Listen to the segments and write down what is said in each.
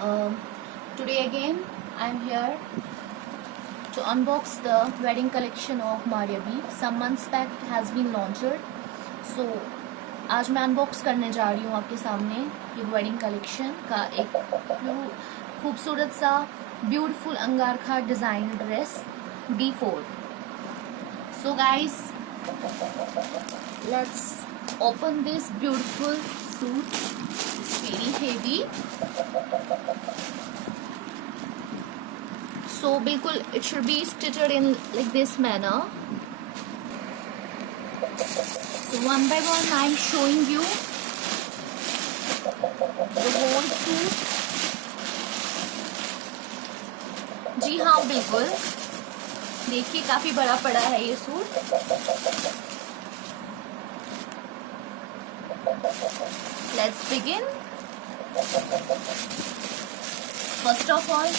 Um, Today again I'm here to unbox the wedding collection of Maria B. Some months back it has been launched. So आज मैं unbox करने जा रही हूँ आपके सामने ये वेडिंग कलेक्शन का एक खूबसूरत सा beautiful angrakha design dress D4. So guys, let's open this beautiful suit. It's very heavy. So बिल्कुल it should be stitched in like this manner. So one by one I'm showing you the whole suit. जी हाँ बिल्कुल, देखिए काफी बड़ा पड़ा है ये suit. Let's begin. First of all,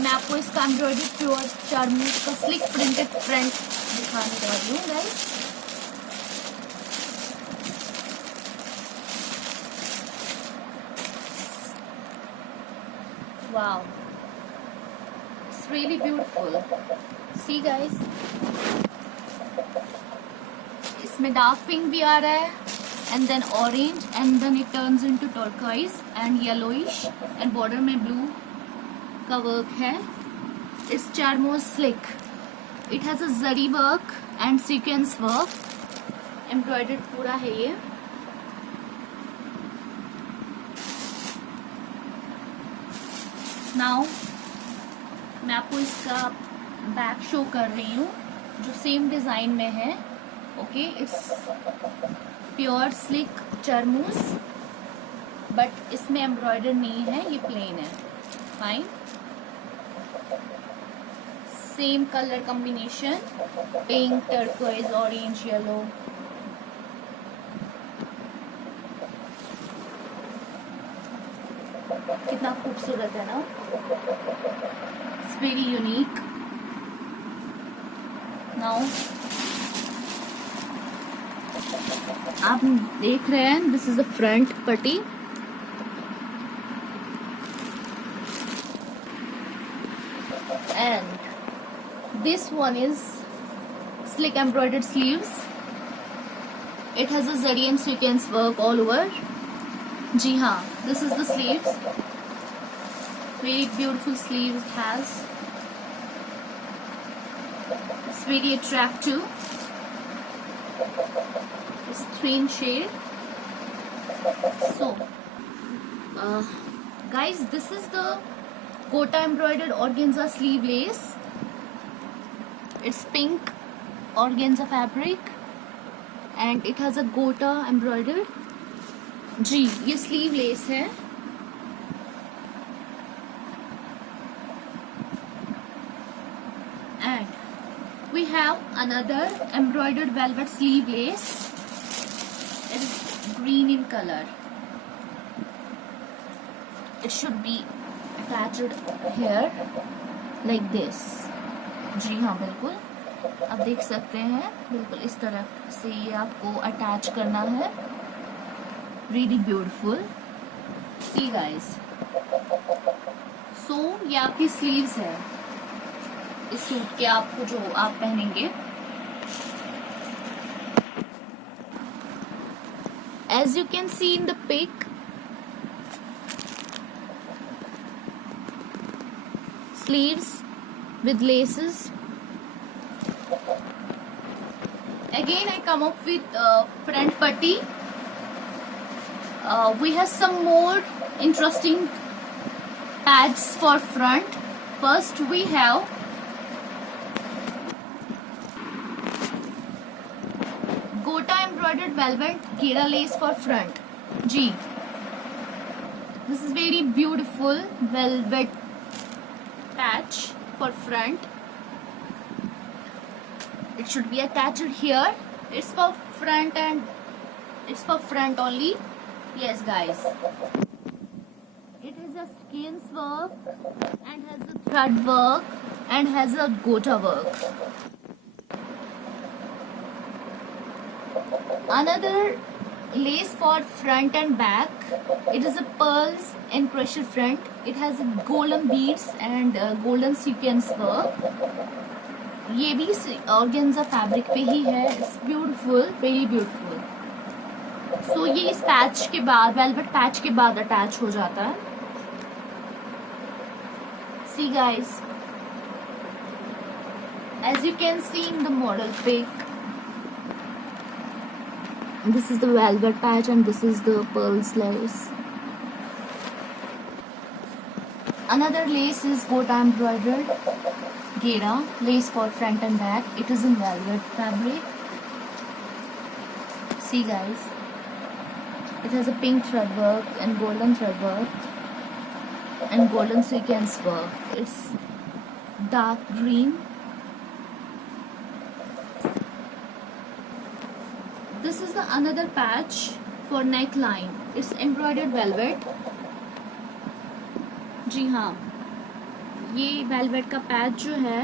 मैं आपको इसका एम्ब्रॉयडरी प्योर चारमूस का स्लिक प्रिंटेड फ्रंट दिखाने जा रही हूँ guys. Wow, it's really beautiful. See guys, इसमें डार्क पिंक भी आ रहा है and then orange and then it turns into turquoise and yellowish and border में blue का वर्क है. It's charmos slick. It has a zari work and sequence work. Embroidered पूरा है ये. Now मैं आपको इसका बैक शो कर रही हूँ जो सेम डिजाइन में है. Okay, it's pure silk charmeuse but इसमें एम्ब्रॉयडर नहीं है, ये प्लेन है. Fine. Same colour combination, pink, turquoise, orange, yellow. कितना खूबसूरत है ना. It's very unique. नाउ आप देख रहे हैं, दिस इज द फ्रंट पट्टी. And this one is slick embroidered sleeves. It has a zari and sequence work all over. जी हाँ, this is the sleeves. Very beautiful sleeves it has. It's very attractive. It's 3 in shade. So, guys, this is the Kota embroidered organza sleeve lace. It's pink organza fabric and it has a Kota embroidered. जी, ये sleeve less है. And we have another embroidered velvet sleeve lace. It is green in color. It should be attached here like this. जी हाँ बिल्कुल, आप देख सकते हैं बिल्कुल इस तरह से ये आपको अटैच करना है. Really beautiful. See guys. So ये आपकी sleeves है इस सूट के, आपको जो आप पहनेंगे. As you can see in the pic, sleeves with laces. Again I come up with front putty. We have some more interesting pads for front. First we have Kota embroidered velvet ghera lace for front. G. This is very beautiful velvet patch for front. It should be attached here. It's for front and it's for front only. Yes guys, it is a skeins work and has a thread work and has a Kota work. Another lace for front and back. It is a pearls and crochet front. It has golden beads and golden sequence work. ये भी organza fabric पे ही है. It's beautiful, really beautiful. So ये इस patch के बाद, velvet patch के बाद अटैच हो जाता है. See guys, as you can see in the model pic, this is the velvet patch and this is the pearls lace. Another lace is gota embroidered gera lace for front and back. It is in velvet fabric. See guys, it has a pink thread work and golden thread work and golden sequence work. It's dark green. This is the another patch for neckline. It's embroidered velvet. जी हाँ, ये velvet का patch जो है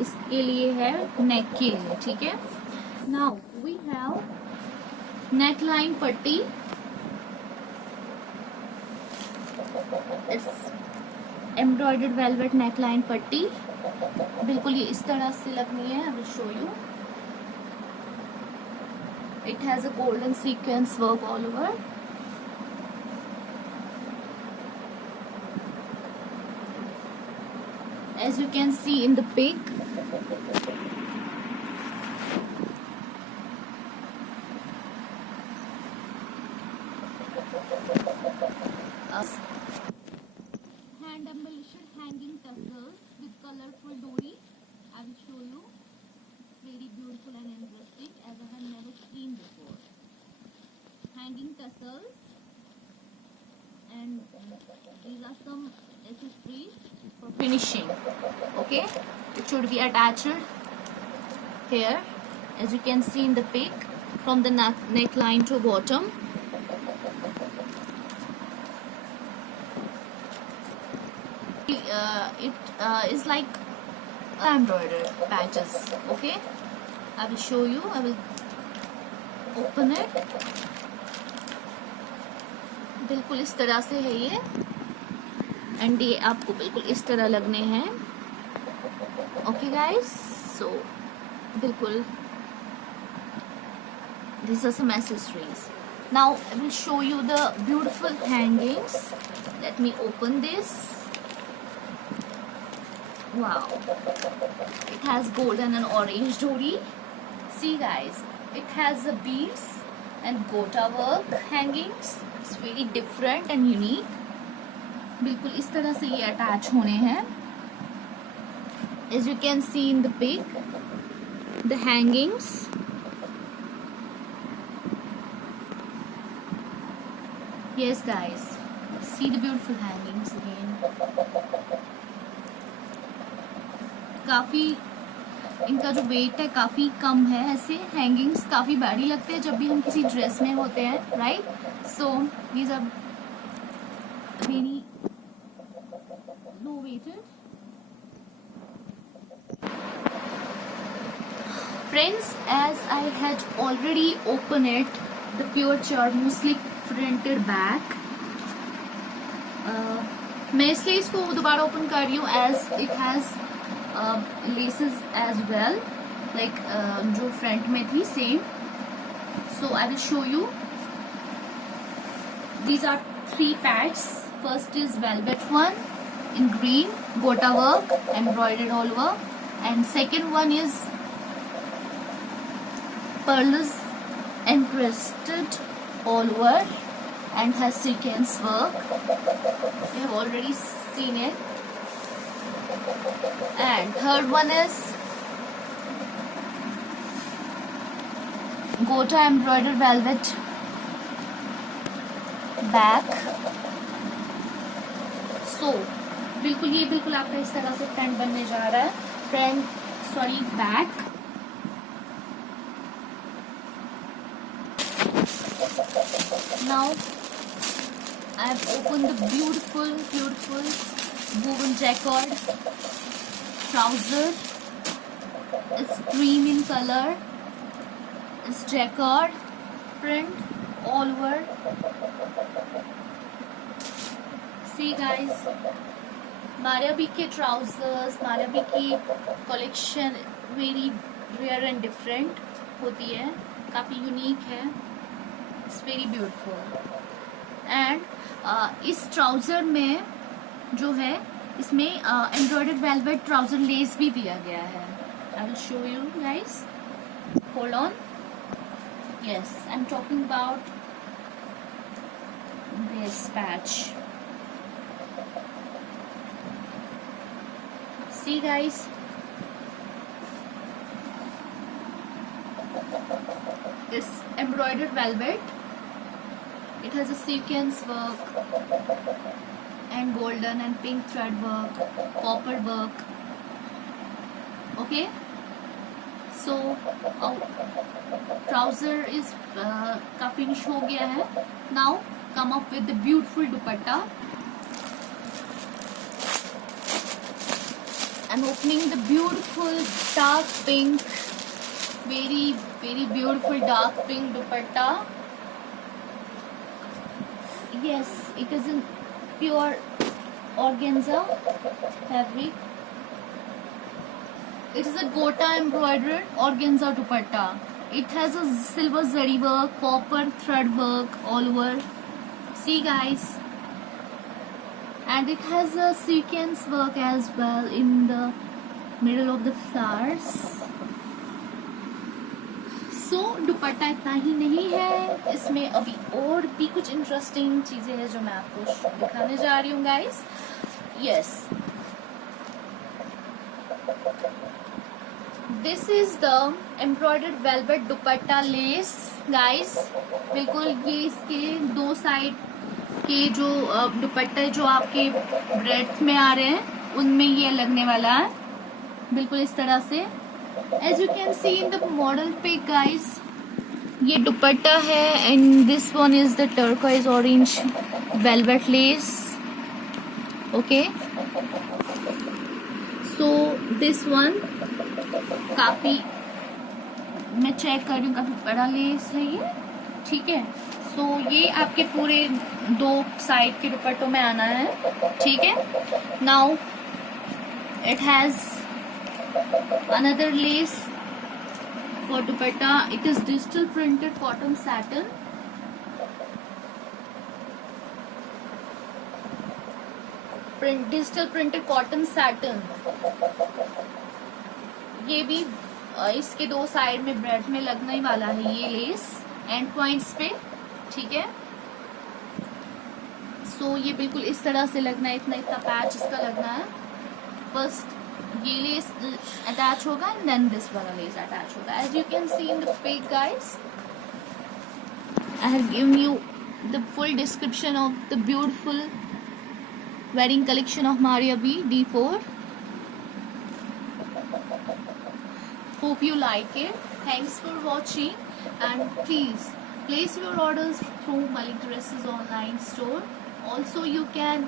इसके लिए है, नेक के लिए. ठीक है. नाउ वी हैव नेकलाइन पट्टी. इट्स एम्ब्रॉयडर्ड वेलवेट नेकलाइन पट्टी. बिल्कुल ये इस तरह से लगनी है. I will show you. It has a golden sequence work all over. As you can see in the pic, hand embellished hanging tassels with colorful dori. I will show you. It's very beautiful and interesting as I have never seen before. Hanging tassels, and these are some accessories for finishing. Okay, it should be attached here, as you can see in the pic, from the neckline to bottom. It is like embroidered patches. Okay, I will show you. I will open it. बिल्कुल इस तरह से है ये, and ये आपको बिल्कुल इस तरह लगने हैं. ओके गाइस, सो बिल्कुल these are some accessories. Now I will show you the beautiful hangings. Let me open this. Wow, it has golden and orange dori. See guys, it has the beads and gota work hangings. It's very different and unique. बिल्कुल इस तरह से ये attach होने हैं. As you can see in the pic, the hangings. Yes guys, see the beautiful hangings again. काफी इनका जो वेट है काफी कम है. ऐसे हैंगिंग्स काफी भारी लगते हैं जब भी हम किसी ड्रेस में होते हैं, right? So these are very low weighted. Friends, as I had already open it, the pure charmeuse silk printed bag. मैं इसलिए इसको दोबारा ओपन कर रही हूँ as it has laces as well, like जो फ्रंट में थी same. So I will show you. These are 3 pads. First is velvet one in green, gota work, embroidered all over, and second one is pearls encrusted all over and has sequence work. You have already seen it. And third one is gota embroidered velvet back. So बिल्कुल आपका इस तरह से front बनने जा रहा है. Back. Now I have opened the beautiful woven jacquard trouser. It's cream in color. It's jacquard print all over. See guys, Maria B के ट्राउजर्स, मारिया बी की collection very rare and different होती है, काफ़ी यूनिक है, इट्स वेरी ब्यूटीफुल। एंड इस trouser में जो है इसमें एम्ब्रॉयडर्ड वेलवेट ट्राउज़र लेस भी दिया गया है। I will show you guys, hold on. Yes, I am talking about this patch. See guys, this embroidered velvet, it has a sequence work and golden and pink thread work, copper work. Okay, so trouser is का finish हो गया है। Now come up with the beautiful dupatta. I'm opening the beautiful dark pink, very beautiful dark pink dupatta. Yes, it is in pure organza fabric. It is a gota embroidered organza dupatta. It has a silver zari work, copper thread work all over. See guys. And it has a sequence work as well in the middle of the flowers. So दुपट्टा इतना ही नहीं है, इसमें अभी और भी कुछ interesting चीजें हैं जो मैं आपको दिखाने जा रही हूँ guys. Yes, this is the embroidered velvet dupatta less guys. बिल्कुल ये इसके दो साइड के जो दुपट्टे जो आपके ब्रेड्थ में आ रहे हैं उनमें ये लगने वाला है, बिल्कुल इस तरह से। As you can see in the model pic guys, ये दुपट्टा है and this one is the turquoise orange velvet lace. Okay, so this one काफी, मैं चेक कर रही हूँ, काफी बड़ा लेस है ये, ठीक है। सो ये आपके पूरे दो साइड के दुपट्टों में आना है, ठीक है। Now it has another less for dupatta. It is digital printed cotton satin. Digital printed cotton satin, ये भी इसके दो साइड में ब्रेड में लगने वाला है ये लेस एंड पॉइंट्स पे, ठीक है। सो ये बिल्कुल इस तरह से लगना है, इतना पैच इसका लगना है। फर्स्ट ये लेस अटैच होगा एंड देन दिस वाला लेस अटैच होगा। As you can see in the pic guys, I have given you the full description of the beautiful wedding collection of Maria B D4. Hope you like it. Thanks for watching and please place your orders through Malik Dresses online store. Also you can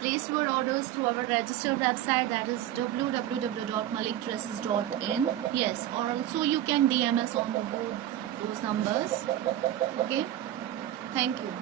place your orders through our registered website, that is www.malikdresses.in. Yes, or also you can DM us on both those numbers. Okay, thank you.